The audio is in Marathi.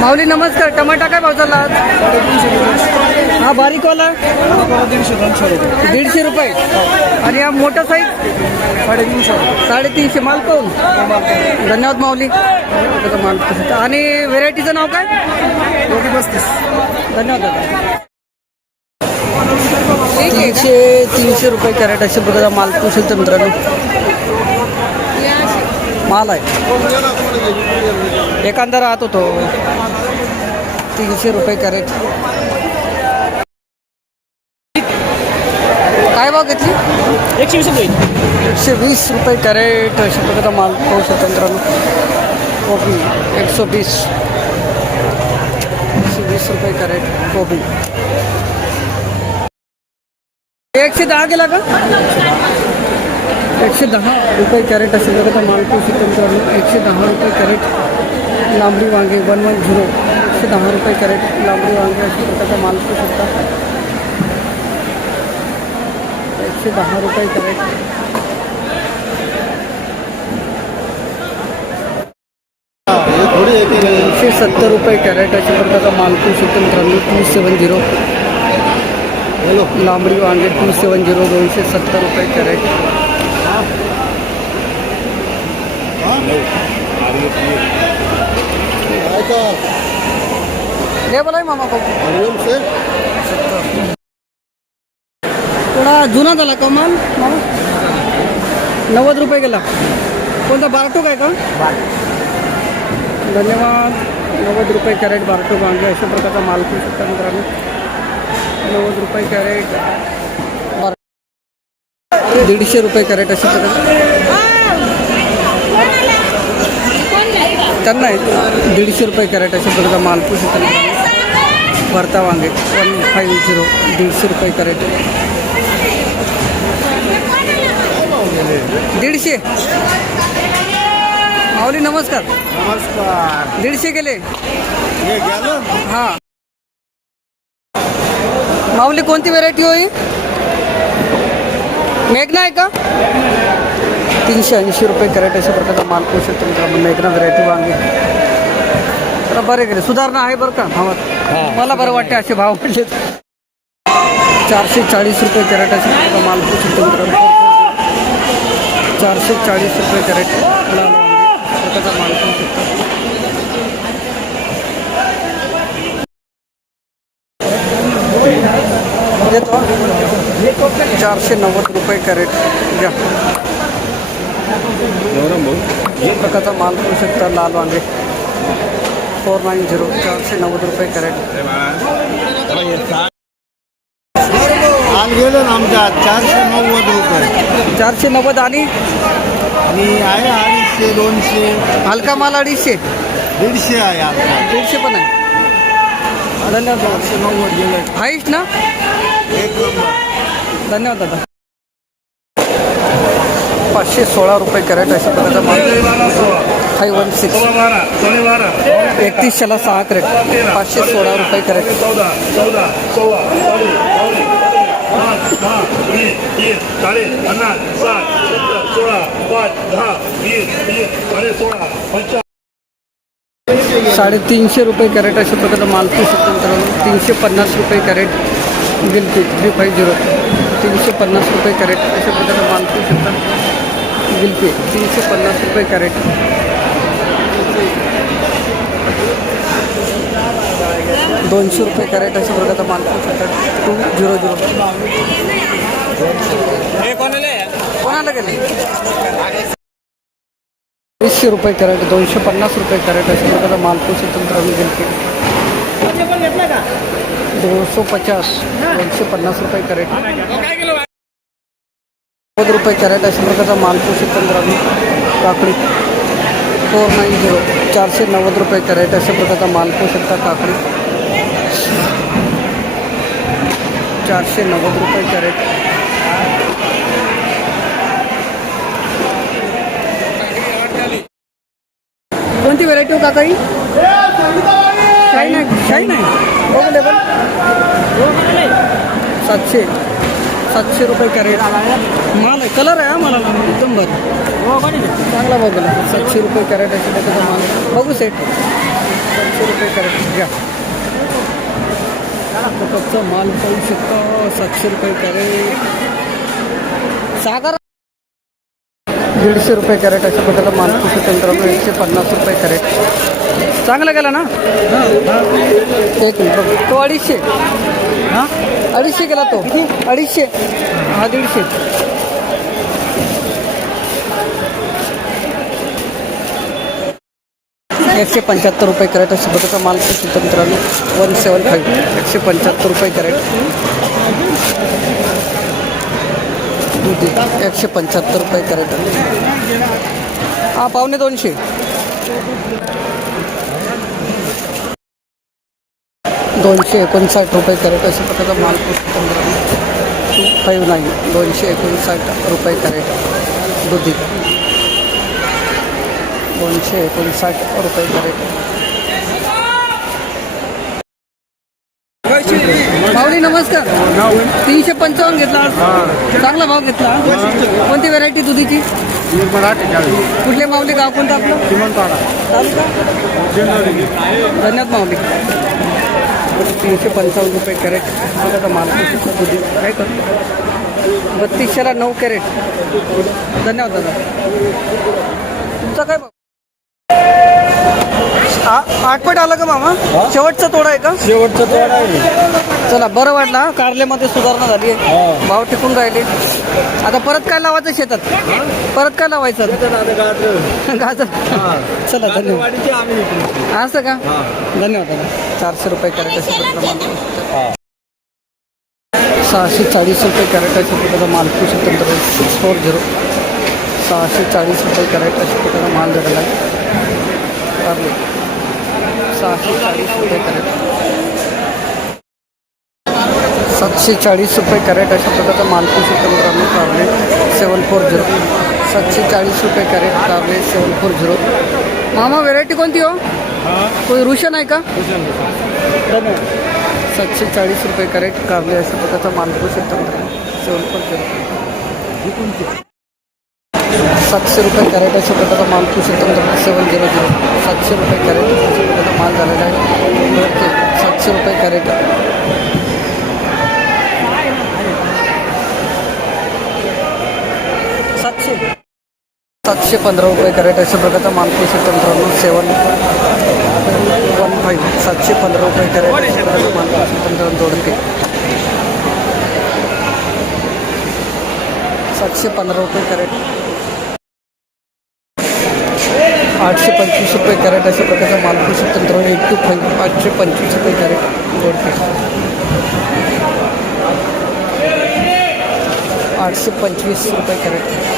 माऊली नमस्कार. टमाटा काय भाव चालला आज? हा बारीकवाला दीडशे दोनशे रुपये दीडशे रुपये. आणि हा मोठा साईज साडेतीनशे. साडेतीनशे माल पाहून? धन्यवाद माऊली. माल आणि व्हेरायटीचं नाव काय? पस्तीस धन्यवाद दादा. तीनशे तीनशे रुपये कॅरेट असे बघा माल पाहू शकतो मित्रांनो माल आहे. एखादा राहत होतो. तीनशे रुपये कॅरेट. काय भाव घेतली? एकशे वीस रुपये. एकशे वीस रुपये कॅरेट. अशा प्रकारचा माल पाहू शकतो मित्रांनो. कोबी एकशे वीस. एकशे वीस रुपये कॅरेट कोबी. एकशे दहा गेला का? एकशे दहा रुपये कॅरेट अशा प्रकारचा माल पाहू शकतो मित्रांनो एकशे दहा रुपये कॅरेट लांबडी वांगे वन वन झिरो. एकशे दहा रुपये कॅरेट लांबडी वांगे अशा प्रकारचा माल पाहू शकता एकशे दहा रुपये कॅरेट. एकशे सत्तर रुपये कॅरेट अशा प्रकारचा माल टू शकतो मित्रांनो टू सेवन झिरो. लांबडी वांगे टू सेवन झिरो दोनशे सत्तर रुपये कॅरेट. बोलाय मामा भाऊ थोडा जुना झाला का माल? मामा? नव्वद रुपये गेला. कोणता बारटोक आहे का? धन्यवाद. नव्वद रुपये कॅरेट बारटोक वांगे अशा प्रकारचा माल करू शकता मित्रांनो. नव्वद रुपये कॅरेट. बार दीडशे रुपये कॅरेट अशा प्रकारे त्यांना दीडशे रुपये कॅरेट अशा प्रकारचा माल करू शकता मित्रांनो भरता वांगे वन फाईव्ह झिरो दीडशे रुपये कॅरेट. दीडशे? माऊली नमस्कार. नमस्कार. दीडशे हे गेलं? हां. माऊली कोणती व्हेरायटी होई? मेघना आहे का? तीनशे ऐंशी रुपये कॅरेट अशा प्रकारचा माल पोहू शकतो मित्रांनो. मेघना व्हेरायटी वांगे. तर बरे गेले. सुधारणा आहे बरं का? भावात. मला बरं वाटते असे भाव म्हटले चारशे चाळीस रुपये कॅरेट अशा प्रकारचा माल पोहू शकतो मित्रांनो. चारशे चाळीस रुपये कॅरेट प्रकारचा माल पोहू शकतो. चारशे नव्वद रुपये कॅरेट. घ्या. एक प्रकारचा माल करू शकता लाल वांगे. फोर नाईन झिरो चारशे नव्वद रुपये कॅरेट माल गेलं ना आमच्या चारशे नव्वद रुपये. चारशे नव्वद आणि? आणि आहे अडीचशे दोनशे. हलका माल अडीचशे. दीडशे आहे दीडशे पण आहे. धन्यवाद चारशे नव्वद गेलं ना? एक नंबर. धन्यवाद दादा. पाचशे सोळा रुपये कॅरेट अशा प्रकारचा माल फाईव्ह वन सिक्स एकतीसशेला सहा कॅरेट. पाचशे सोळा रुपये कॅरेट. साडेतीनशे रुपये कॅरेट अशा प्रकारचा माल शकतो मित्रांनो. तीनशे पन्नास रुपये कॅरेट गिलकी थ्री फाईव्ह झिरो तीनशे पन्नास रुपये कॅरेट अशा प्रकारचा माल पू शकता गिलकी तीनशे पन्नास रुपये कॅरेट। दोनशे रुपये कॅरेट अशा प्रकारचा माल पू शकतात टू झिरो झिरो कोणाला गेले वीसशे रुपये कॅरेट दोनशे पन्नास रुपये कॅरेट अशा प्रकारचा माल पू शकतो मित्रांनो गिलकी दोनशे पचास दोनशे पन्नास रुपये कॅरेट. नव्वद रुपये कॅरेट अशा प्रकारचा माल पू काकडी. फोर नाईन झिरो चारशे नव्वद रुपये कॅरेट अशा प्रकारचा मालपू शकता काकडी. चारशे नव्वद रुपये कॅरेट. कोणती व्हरायटी हो काका काही नाही काही नाही. हो सातशे सातशे रुपये कॅरेट. माल आहे कलर आहे मला एकदम बरं चांगला बघला सातशे रुपये कॅरेट असेल त्याचा माल. बघू सेट सातशे रुपये कॅरेट. घ्या. कपचा माल पाहू शकता. सातशे रुपये कॅरेट. सागर. दीडशे रुपये कॅरेट अशा प्रकारचा माल कृषी तंत्रानं एकशे पन्नास रुपये कॅरेट. चांगला गेला ना? एक मिनिट बघ. तो अडीचशे. हां? अडीचशे गेला तो. अडीचशे. हा दीडशे. एकशे पंच्याहत्तर रुपये कॅरेट अशा प्रकारचा माल कृषी तंत्रानं वन सेवन फाईव्ह. एकशे पंच्याहत्तर रुपये कॅरेट. एकशे पंच्याहत्तर रुपये कॅरेट. हा पावणे दोनशे. दोनशे एकोणसाठ रुपये कॅरेट अशा प्रकारचा माल टू फाईव्ह नाईन दोनशे एकोणसाठ रुपये कॅरेट दुधी. दोनशे एकोणसाठ रुपये कॅरेट. माऊली नमस्कार. तीनशे पंचावन्न घेतला. चांगला भाव घेतला. कोणती व्हरायटी दुधीची? कुठले माऊली गाव कोणतं आपलं? तालुका? धन्यवाद माऊली. तीनशे पंचावन्न रुपये कॅरेट. बघा माल दुधी काय करतो? बत्तीसशेला नऊ कॅरेट. धन्यवाद दादा. तुमचा काय भाव आ- आठपट आलं का मामा? शेवटचा तोडा आहे का? शेवटचा तोडा आहे. चला बरं वाटलं हा. कारल्यामध्ये सुधारणा झाली आहे. भाव टिकून राहिले. आता परत काय लावायचं शेतात? परत काय लावायचं? गाजर. चला धन्यवाद. असं का? धन्यवाद दादा. चारशे रुपये कॅरेट अशा सहाशे चाळीस रुपये कॅरेट अशा प्रकारचा माल तंत्र सिक्स फोर झिरो. सहाशे चाळीस रुपये कॅरेट अशा प्रकारचा माल झालेला आहे. कारले. सहाशे चाळीस रुपये कॅरेट. सातशे चाळीस रुपये कॅरेट अशा प्रकारचा मालकृषी मित्रांनो कारले सेवन फोर झिरो सातशे चाळीस रुपये कॅरेट कारले सेवन फोर झिरो मामा व्हेरायटी कोणती हो? कोणी रुशन आहे का? सातशे चाळीस रुपये कॅरेट कारले अशा प्रकारचा मालकृषी तंत्र सेवन फोर झिरो सातशे रुपये कॅरेट अशा प्रकारचा माल कृषी सेवन झिरो झिरो सातशे रुपये कॅरेट माल झालेला आहे. ओके सातशे रुपये कॅरेट सातशे. सातशे पंधरा रुपये कॅरेट अशा प्रकारचा माल कृषी तंत्रानं सेवन वन फाईव्ह सातशे पंधरा रुपये कॅरेट अशा प्रकारचा माल कृषी तंत्रानं जोडते सातशे पंधरा रुपये कॅरेट. आठशे पंचवीस रुपये कॅरेट अशा प्रकारचा मालकृषी तंत्र एक टू फाईव्ह आठशे पंचवीस रुपये कॅरेट जोडते आठशे पंचवीस रुपये कॅरेट.